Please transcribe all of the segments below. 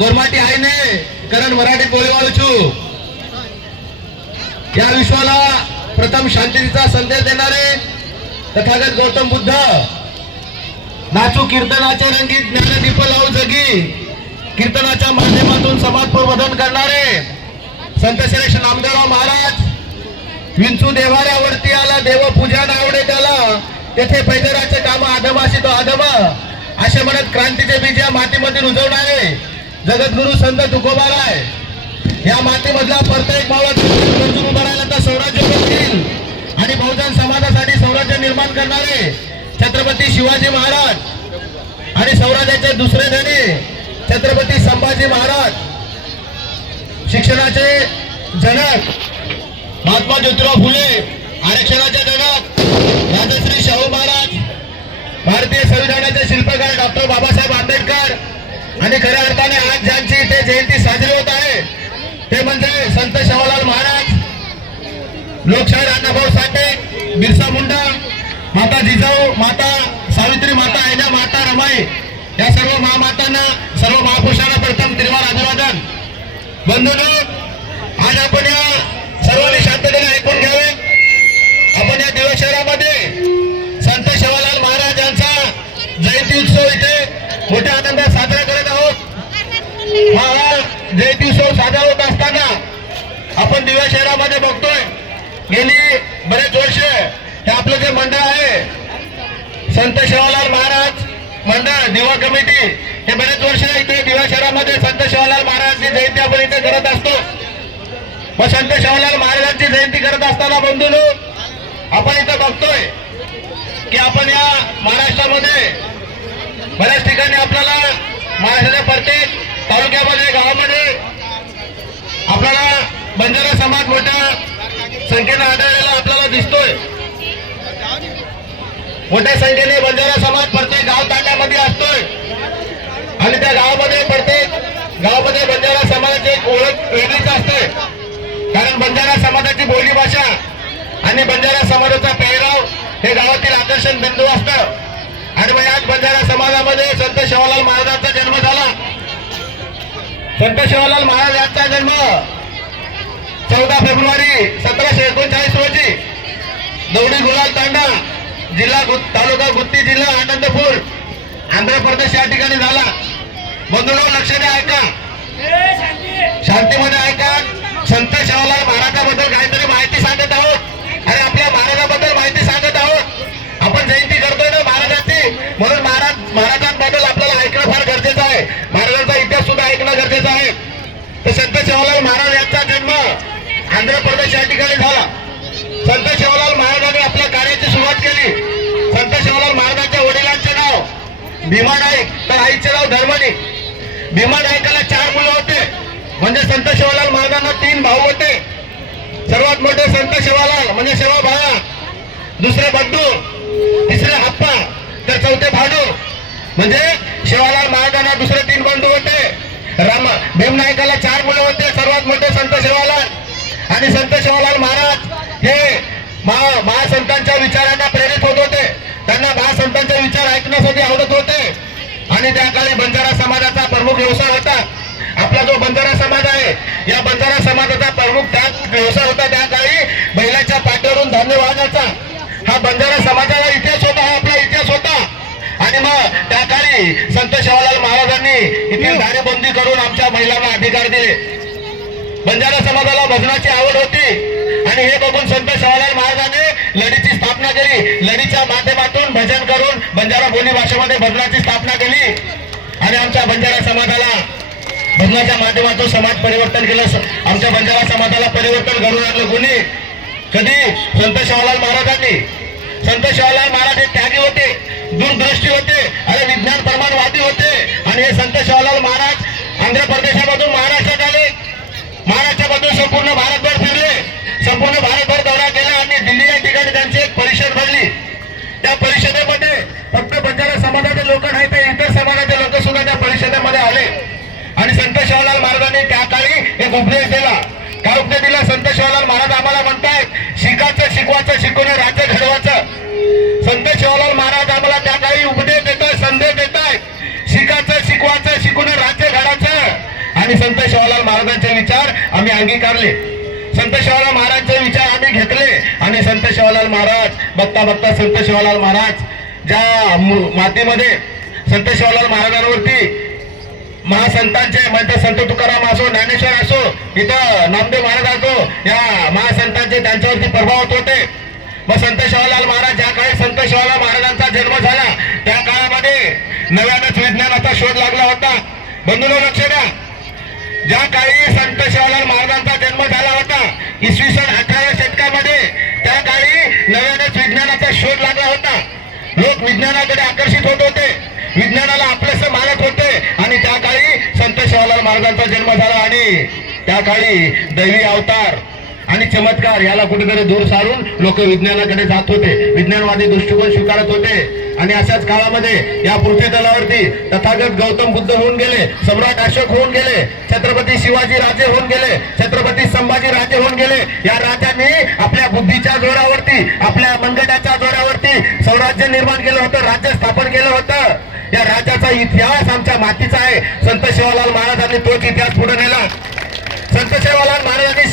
गोरमाटी आईने करण मराठी बोलीवाळूचू या विश्वाला प्रथम शांततेचा संदेश देणारे तथागत गौतम बुद्ध नाचू कीर्तनाच्या रंगीत ज्ञानदीप लावू जगी कीर्तनाच्या माध्यमातून समाज प्रबोधन करणारे संत श्रेष्ठ नामदेवराव महाराज विंचू देवाऱ्यावरती आला देव पूजा आवडे त्याला तेथे पैदराचे काम आधमाशी तो आधम असे म्हणत क्रांतीचे बीज या मातीमध्ये रुजवणारे जगद्गुरु संत तुकोबाराय या मातीमधला प्रत्येक मावळा मंजूर तर स्वराज्य करतील आणि बहुजन समाजासाठी स्वराज्य निर्माण करणारे छत्रपती शिवाजी महाराज आणि स्वराज्याचे दुसरे धनी छत्रपती संभाजी महाराज. शिक्षणाचे जनक महात्मा ज्योतिराव फुले आरक्षणाचे जनक राजश्री शाहू महाराज भारतीय संविधानाचे शिल्पकार डॉक्टर बाबासाहेब आंबेडकर आणि खऱ्या अर्थाने आज ज्यांची इथे जयंती साजरी होत आहे ते म्हणजे संत शवालाल महाराज लोकशाहीर अण्णाभाऊ साठे बिरसा मुंडा माता जिजाऊ माता सावित्री माता ऐना माता रमाई या सर्व महामातांना सर्व महापुरुषांना प्रथम त्रिवार अभिवादन. बंधूंनो आज आपण या सर्वांनी शांततेने ऐकून घ्यावे आपण या दिवस शहरामध्ये संत शिवालाल महाराज यांचा जयंती उत्सव इथे मोठ्या आनंदात साजरा करत आहोत हा जयंती साजरा होत असताना आपण दिव्या शहरामध्ये बघतोय गेली बरेच वर्ष हे आपलं जे मंडळ आहे संत शिवालाल महाराज मंडळ दिवा कमिटी हे बरेच वर्ष इथे दिवा शहरामध्ये संत शिवालाल महाराजांची जयंती आपण इथे करत असतो. व संत शिवालाल महाराजांची जयंती करत असताना बंधूनो आपण इथं बघतोय की आपण या महाराष्ट्रामध्ये बऱ्याच ठिकाणी आपल्याला महाराष्ट्राच्या प्रत्येक तालुक्यामध्ये गावामध्ये आपल्याला बंजारा समाज मोठ्या संख्येने आढळलेला आपल्याला दिसतोय. मोठ्या संख्येने बंजारा समाज प्रत्येक गाव तांड्यामध्ये असतोय. आणि त्या गावामध्ये प्रत्येक गावामध्ये बंजारा समाजाची एक ओळख वेगळीच असते. कारण बंजारा समाजाची बोली भाषा आणि बंजारा समाजाचा पेहराव हे गावातील आकर्षण बिंदू असतं. आणि मग याच बंजारा समाजामध्ये संत शिवालाल महाराजांचा जन्म झाला. संत शिवालाल महाराज यांचा जन्म चौदा फेब्रुवारी सतराशे एकोणचाळीस रोजी दौडी गुलाल तांडा जिल्हा तालुका गुत्ती जिल्हा आनंदपूर आंध्र प्रदेश या ठिकाणी झाला. बंधुराव लक्ष ऐका. शांतीमध्ये ऐका. संत शिवालाल महाराजाबद्दल काहीतरी माहिती सांगत आहोत. आणि आपल्या महाराजाबद्दल माहिती सांगत आहोत. आपण जयंती करतोय ना महाराजाची? म्हणून महाराज महाराजांबद्दल आपल्याला ऐकणं फार गरजेचं आहे. महाराजांचा इतिहास सुद्धा ऐकणं गरजेचं आहे. तर संत शिवालाल महाराज यांचा प्रदेश या ठिकाणी झाला. संत शिवलाल महाराजांनी आपल्या कार्याची सुरुवात केली. संत शिवलाल महाराजांच्या वडिलांचे नाव भीमा नाईक तर आईचे नाव धर्मणी भीमा नाईकाला चार मुलं होते. म्हणजे संत शिवलाल महाराजांना तीन भाऊ होते. सर्वात मोठे संत शिवालाल म्हणजे शिवा भाया. दुसरे बंधू तिसरे हप्पा तर चौथे भाडू म्हणजे शिवालाल महाराजांना दुसरे तीन बंधू होते. राम भीमनायकाला चार मुलं होते. सर्वात मोठे संत शिवालाल. आणि संत शिवालाल महाराज हे महा महासंतांच्या विचारांना प्रेरित होत होते. त्यांना महासंतांचे विचार ऐकण्यासाठी आवडत होते. आणि त्या काळी बंजारा समाजाचा प्रमुख व्यवसाय होता. आपला जो बंजारा समाज आहे या बंजारा समाजाचा प्रमुख त्या व्यवसाय होता. त्या काळी बैलाच्या पाठीवरून धान्य वाहण्याचा. हा बंजारा समाजाचा इतिहास होता हा आपला इतिहास होता. आणि मग त्या काळी संत शिवालाल महाराजांनी इथे दारेबंदी करून आमच्या महिलांना अधिकार दिले. बंजारा समाजाला भजनाची आवड होती. आणि हे बघून संत शिवालाल महाराजांनी लढीची स्थापना केली. लढीच्या माध्यमातून भजन करून बंजारा बोली भाषेमध्ये भजनाची स्थापना केली. आणि आमच्या बंजारा समाजाला भजनाच्या माध्यमातून समाज परिवर्तन केलं. आमच्या बंजारा समाजाला परिवर्तन घडून आणलं कोणी? कधी? संत शिवालाल महाराजांनी. संत शिवालाल महाराज हे त्यागी होते दूरदृष्टी होते आणि विज्ञान प्रमाणवादी होते. आणि हे संत शिवालाल महाराज आंध्र प्रदेशामधून महाराष्ट्रात आले. महाराष्ट्रामधून संपूर्ण भारतभर फिरले. संपूर्ण भारतभर दौरा केला आणि दिल्ली या ठिकाणी त्यांची एक परिषद भरली. त्या परिषदेमध्ये फक्त बंजारा समाजाचे लोक नाही तर इतर समाजाचे लोक सुद्धा त्या परिषदेमध्ये आले. आणि संत शिवलाल महाराजांनी त्या काळी एक उपदेश दिला. काय उपदेश दिला? संत शिवलाल महाराज आम्हाला म्हणतायत शिकायचं शिकवायचं शिकून राज्य घडवायचं संत शिवलाल महाराज आम्हाला त्या काळी उपदेश देत संदेश देत शिकायचं शिकवायचं शिकून राज्य आणि संत शिवालाल महाराजांचे विचार आम्ही अंगीकारले. संत शिवालाल महाराजचे विचार आम्ही घेतले आणि संत शिवालाल महाराज बघता बघता संत शिवालाल महाराज ज्या मातीमध्ये संत शिवालाल महाराजांवरती महासंतांचे म्हणजे संत तुकाराम असो ज्ञानेश्वर असो इथं नामदेव महाराज असो या महासंतांचे त्यांच्यावरती प्रभाव होत होते. मग संत शिवालाल महाराज ज्या काळी संत शिवालाल महाराजांचा जन्म झाला त्या काळामध्ये नव्यानंच विज्ञानाचा शोध लागला होता. बंधूला लक्ष द्या. ज्या काळी संत शिवालाल महाराजांचा जन्म झाला होता इसवी सन अठराव्या शतकामध्ये त्या काळी नव्यानेच विज्ञानाचा शोध लागला होता. लोक विज्ञानाकडे आकर्षित होत होते. विज्ञानाला आपलेस मानत होते आणि त्या काळी संत शिवालाल महाराजांचा जन्म झाला आणि त्या काळी दैवी अवतार आणि चमत्कार याला कुठेतरी दूर सारून लोक विज्ञानाकडे जात होते. विज्ञानवादी दृष्टिकोन स्वीकारत होते. आणि अशाच काळामध्ये या पृथ्वी तलावरती तथागत गौतम बुद्ध होऊन गेले सम्राट अशोक होऊन गेले छत्रपती शिवाजी राजे होऊन गेले छत्रपती संभाजी राजे होऊन गेले. या राजांनी आपल्या बुद्धीच्या जोरावरती आपल्या मनगटाच्या जोरावरती स्वराज्य निर्माण केलं होतं राज्य स्थापन केलं होतं. या राज्याचा इतिहास आमच्या मातीचा आहे. संत शिवालाल महाराजांनी तोच इतिहास पुढे नेला.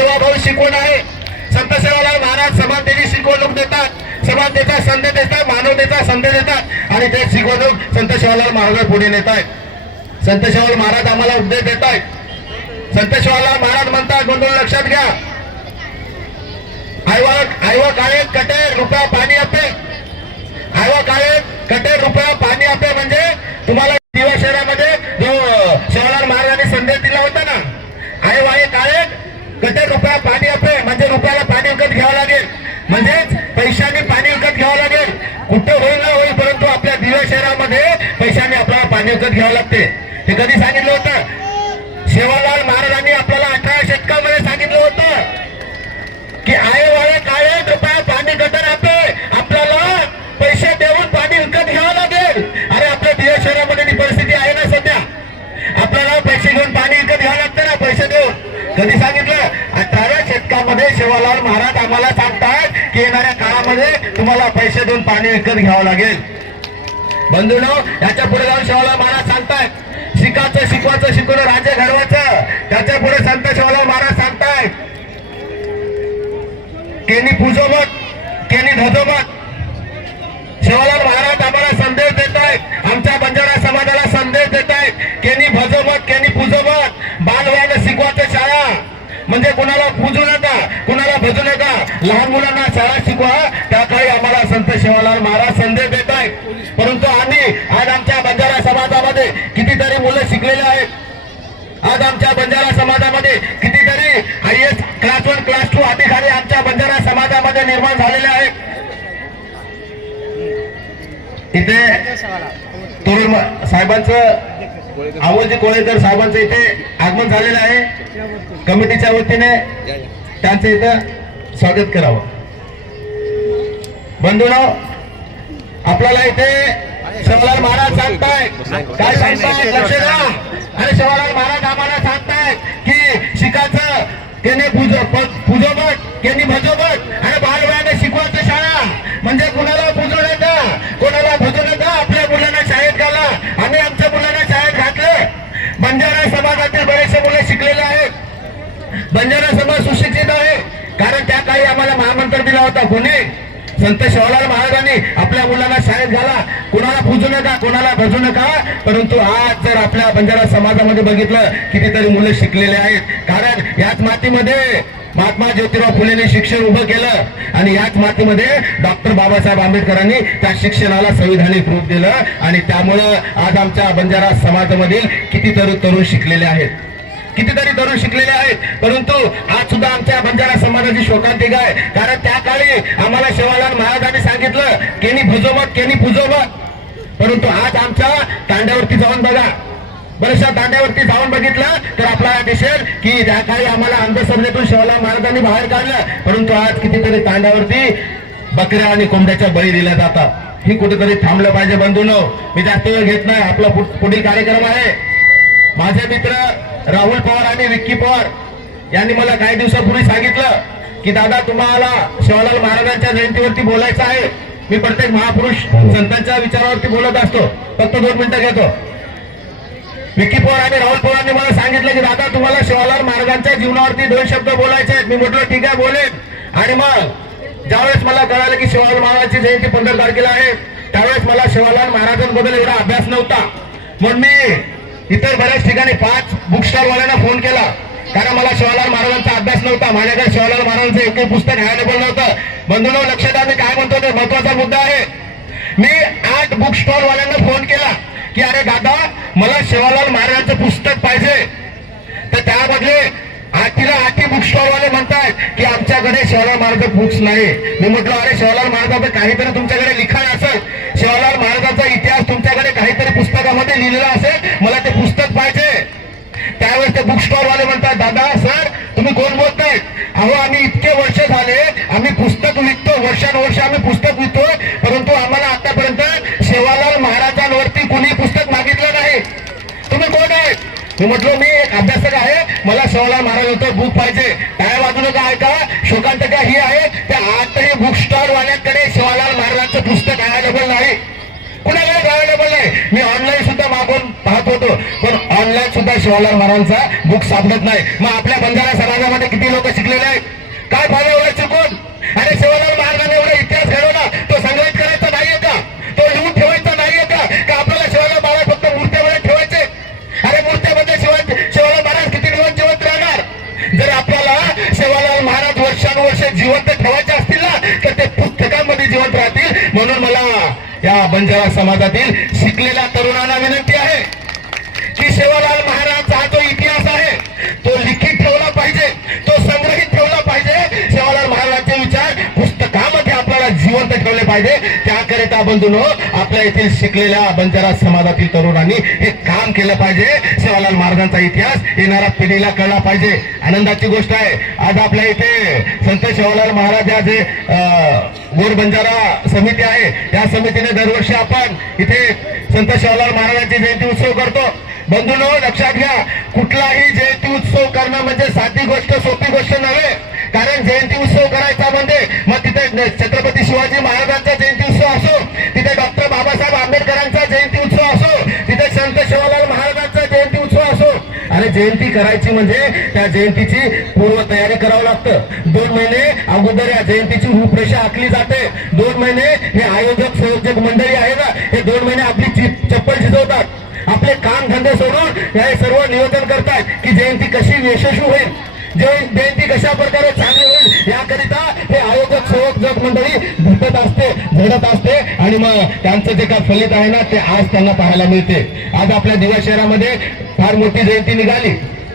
सेवाभाव शिकवण आहे. संत सेवाला महाराज समानतेची शिकवणूक देतात. समानतेचा संदेश देतात मानवतेचा संदेश देतात. आणि ते शिकवणूक संत शिवालाल महाराज पुढे नेत आहेत संत शिवालाल महाराज आम्हाला उपदेश देत आहेत संत शिवालाल महाराज म्हणतात म्हणून लक्षात घ्या. आयवा आयवा काळे कटे रुपया पाणी आपे आयवा काळे कटे रुपया पाणी आपे म्हणजे तुम्हाला दिवा शहरामध्ये जो शिवालाल महाराजांनी संदेश दिला होता ना आहे वाये काळे कटे रुपया पाणी आपे म्हणजे रुपयाला पाणी विकत घ्यावं लागेल म्हणजेच पैशाने पाणी विकत घ्यावं लागेल कुठं होईल ना होईल परंतु आपल्या दिव्या शहरामध्ये पैशाने आपल्याला पाणी विकत घ्यावं लागते. हे कधी सांगितलं होतं? सेवालाल महाराजांनी आपल्याला अठरा शतकामध्ये सांगितलं होतं की आय वाळे काळे कृपया पाणी गटर आपे. आपल्याला पैसे देऊन पाणी विकत घ्यावं लागेल. अरे आपल्या दिव्या शहरामध्ये ही परिस्थिती आहे ना सध्या? आपल्याला पैसे घेऊन पाणी विकत घ्यावं लागतं ना पैसे देऊन. कधी सांगितलं? अठराव्या शतकामध्ये शिवालाल महाराज आम्हाला सांगतात की येणाऱ्या काळामध्ये तुम्हाला पैसे देऊन पाणी विकत घ्यावं लागेल. बंधूनो याच्यापुढे जाऊन शिवाला महाराज सांगतायत. शिकाचं शिकवायचं शिकवलं राज्य घडवायचं. त्याच्या पुढे संत शिवाला महाराज सांगतायत. केनी पूजोबत केनी धजोबत शिवालाल महाराज आम्हाला संदेश देत आहेत आमच्या बंजारा समाजाला संदेश देत आहेत केनी भजोमत केनी पूजोबत. बालवान शिकवायचं शाळा. म्हणजे कुणाला पूजू नका कुणाला भजू नका. लहान मुलांना शाळा शिकवा. त्या आम्हाला संत शिवालाल महाराज संदेश देत आहेत परंतु आम्ही आज आमच्या बंजारा समाजामध्ये कितीतरी मुलं शिकलेले आहेत. आज आमच्या बंजारा समाजामध्ये कितीतरी highest class one class two अधिकारी आमच्या बंजारा समाजामध्ये निर्माण झालेले आहेत. इथे तरुण साहेबांचं आवडजी कोळेकर साहेबांचं इथे आगमन झालेलं आहे. कमिटीच्या वतीने त्यांचं इथं स्वागत करावं. बंधूनो आपल्याला इथे शिवलाल महाराज सांगतायत. काय सांगतायत? लक्ष द्या. आणि शिवलाल महाराज आम्हाला सांगतायत की शिकाचं त्याने पूजो पूजोबट भजोबट आणि बालवयाने शिकवायचं शाळा. म्हणजे कुणाला पूजू नका कोणाला भजू नका. आपल्या मुलांना शाळेत घाला. आम्ही आमच्या मुलांना शाळेत घातले बंजारा समाजातील बरेचसे मुलं शिकलेले आहेत. बंजारा समाज सुशिक्षित आहे. कारण त्या काळी आम्हाला महामंत्र दिला होता कोणी संत शिवलाल महाराजांनी आपल्या मुलांना शाळेत घाला. कोणाला पूजू नका कोणाला भजू नका. परंतु आज जर आपल्या बंजारा समाजामध्ये बघितलं कितीतरी मुलं शिकलेले आहेत. कारण याच मातीमध्ये महात्मा ज्योतिराव फुलेने शिक्षण उभं केलं आणि याच मातीमध्ये डॉक्टर बाबासाहेब आंबेडकरांनी त्या शिक्षणाला संविधानिक रूप दिलं आणि त्यामुळं आज आमच्या बंजारा समाजामधील कितीतरी तरुण शिकलेले आहेत. कितीतरी तरुण शिकलेले आहेत. परंतु आज सुद्धा आमच्या बंजारा समाजाची शोकांतिका आहे. कारण त्या काळी आम्हाला शेवालाल महाराजांनी सांगितलं केनी भजोबत केनी पूजोबत. परंतु आज आमच्या तांड्यावरती जाऊन बघा. बऱ्याचशा तांड्यावरती जाऊन बघितलं तर आपल्याला दिसेल की त्या काळी आम्हाला अंधश्रद्धेतून शिवालाल महाराजांनी बाहेर काढलं परंतु आज कितीतरी तांड्यावरती बकऱ्या आणि कोंबड्याच्या बळी दिल्या जातात. ही कुठेतरी थांबलं पाहिजे बंधून. मी जास्त वेळ घेत नाही. आपला पुढ- पुढील कार्यक्रम आहे. माझे मित्र राहुल पवार आणि विक्की पवार यांनी मला काही दिवसापूर्वी सांगितलं की दादा तुम्हाला शिवालाल महाराजांच्या जयंतीवरती बोलायचं आहे. मी प्रत्येक महापुरुष संतांच्या विचारावरती बोलत असतो. फक्त दोन मिनिटं घेतो. विक्की पवार आणि राहुल पवारांनी मला सांगितलं की दादा तुम्हाला शिवालाल महाराजांच्या जीवनावरती दोन शब्द बोलायचे आहेत. मी म्हटलं ठीक आहे बोलेन. आणि मग ज्यावेळेस मला कळालं की शिवालाल महाराजांची जयंती पंधरा तारखेला आहे त्यावेळेस मला शिवालाल महाराजांबद्दल एवढा अभ्यास नव्हता. म्हणून मी इतर बऱ्याच ठिकाणी पाच बुक स्टॉल वाल्यांना फोन केला. कारण मला शिवालाल महाराजांचा अभ्यास नव्हता. माझ्याकडे शिवालाल महाराजांचं एकही पुस्तक अवेलेबल नव्हतं. बंधूंनो लक्षात आम्ही काय म्हणतो ते महत्त्वाचा मुद्दा आहे. मी आठ बुक स्टॉल वाल्यांना फोन केला की अरे दादा मला शिवालाल महाराजांचं पुस्तक पाहिजे. तर त्यामधले आठीला आठी बुक स्टॉल वाले म्हणतात की आमच्याकडे शिवालाल महाराज बुक्स नाही. मी म्हटलं अरे शिवालाल महाराजांचं काहीतरी तुमच्याकडे लिखाण असेल. शिवालाल ते लिहिलेलं असेल मला ते पुस्तक पाहिजे. त्यावेळेस ते बुक स्टॉल वाले म्हणतात दादा सर तुम्ही कोण बोलताय? अहो आम्ही इतके वर्ष झाले आम्ही पुस्तक विकतो वर्षानुवर्ष आम्ही पुस्तक विकतो परंतु आम्हाला आतापर्यंत शिवालाल महाराजांवरती कुणी पुस्तक मागितलं नाही. तुम्ही कोण आहे? मी म्हटलो मी एक अभ्यासक आहे मला शिवालाल महाराजांचं बुक पाहिजे. काय बाजूला काय का? शोकांतिका ही आहे? त्या आठही बुक स्टॉल वाल्याकडे शिवालाल महाराजांचं पुस्तक अवेलेबल नाही. आहे मी ऑनलाईन सुद्धा मागून पाहत होतो. पण ऑनलाईन सुद्धा शिवालाल महाराजांचा बुक सापडत नाही. मग आपल्या बंजारा समाजामध्ये किती लोक शिकलेले आहेत? काय फायदा एवढं शिकून? अरे शिवालाल महाराजांनी एवढा इतिहास घडवला. तो संग्रहित करायचा नाहीये का? तो लिहून ठेवायचा नाहीये का? का आपल्याला शिवाला महाराज फक्त मूर्त्यामध्ये ठेवायचे? अरे मूर्त्यामध्ये शिवाय शिवाला महाराज किती दिवस जिवंत राहणार? जर आपल्याला शिवालाल महाराज वर्षानुवर्ष जिवंत ठेवायचे असतील ना तर ते पुस्तकांमध्ये जिवंत राहतील. म्हणून मला या बंजारा समाजातील शिकलेल्या तरुणांना विनंती आहे. की शिवालाल महाराजचा हा जो इतिहास आहे तो लिखित ठेवला पाहिजे तो संग्रहित ठेवला पाहिजे. शिवालाल महाराजांचे विचार पुस्तकामध्ये आपल्याला जिवंत ठेवले पाहिजे. त्याकरिता बंधूनो आपल्या येथील शिकलेल्या बंजारा समाजातील तरुणांनी हे काम केलं पाहिजे. सेवालाल महाराजांचा इतिहास येणाऱ्या पिढीला कळला पाहिजे. आनंदाची गोष्ट आहे. आज आपल्या इथे संत शिवालाल महाराज या जे गोर बंजारा समिती आहे. या समितीने दरवर्षी आपण इथे संत शिवलाल महाराजांची जयंती उत्सव करतो. बंधूंनो लक्षात घ्या कुठलाही जयंती उत्सव करणं म्हणजे साधी गोष्ट सोपी गोष्ट नव्हे. कारण जयंती उत्सव करायचा म्हणजे मग तिथे छत्रपती जयंती करायची म्हणजे त्या जयंतीची पूर्वतयारी करावं लागतं. दोन महिने अगोदर या जयंतीची रूपरेषा आखली जाते. दोन महिने हे आयोजक संयोजक मंडळी आहे ना हे दोन महिने आपली चप्पल शिजवतात. आपले काम धंदे सोडून हे सर्व नियोजन करतात की जयंती कशी यशस्वी होईल. जयंती कशा प्रकारे चांगली होईल याकरिता हे आयोजक संयोजक मंडळी भेटत असते झडत असते आणि मग त्यांचं जे काय फलित आहे ना ते आज त्यांना पाहायला मिळते. आज आपल्या दिवा शहरामध्ये फार मोठी जयंती निघाली.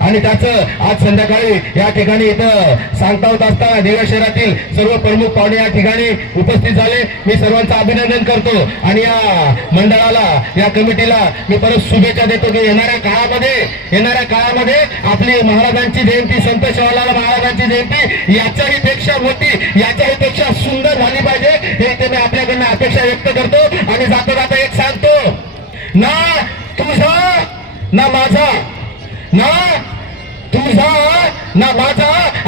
आणि त्याचं आज संध्याकाळी या ठिकाणी इथं सांगता होत असताना दिवा शहरातील सर्व प्रमुख पाहुणे या ठिकाणी उपस्थित झाले. मी सर्वांचं अभिनंदन करतो. आणि या मंडळाला या कमिटीला मी परत शुभेच्छा देतो की येणाऱ्या काळामध्ये येणाऱ्या काळामध्ये आपली महाराजांची जयंती संत शिवालाल महाराजांची जयंती याच्याही पेक्षा मोठी याच्याही पेक्षा सुंदर झाली पाहिजे. हे ते मी आपल्याकडनं अपेक्षा व्यक्त करतो. आणि जाता जाता एक सांगतो. ना माझा ना तुझा ना माझा.